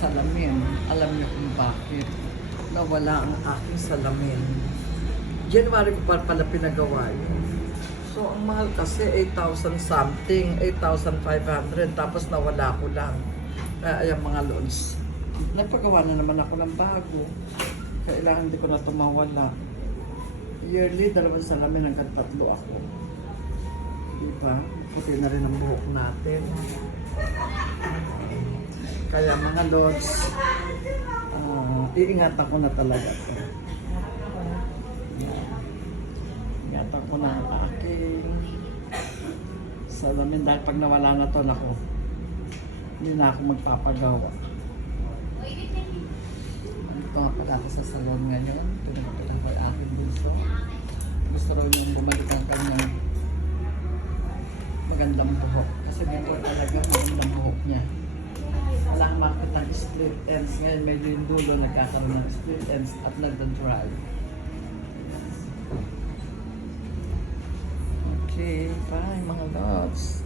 salamin. Alam niyo kung bakit. Nawala ang aking salamin. January ko pa pala pinagawa yun. So, ang mahal kasi 8,000 something, 8,500. Tapos nawala ko lang. Kaya ayan mga lods. Nagpagawa na naman ako ng bago. Kailangan hindi ko na ito mawala. Yearly, 2 salamin hanggang 3 ako. Diba? Puti na rin ang buhok natin. Kaya mga lods, iingatan ko na talaga ito. Ingatan ko na ang aking salamin dahil pag nawala na ito, naku, hindi na ako magpapagawa. Ito nga pala ako sa salon ngayon. Pinagpapala ko yung aking bunso. Gusto raw niyang bumalik ang kanyang magandang buhok. Kasi dito talaga magandang buhok niya. Walang makita ng split ends. Ngayon medyo yung dulo nagkakaroon ng split ends at nagda-dry. Okay, bye mga loves.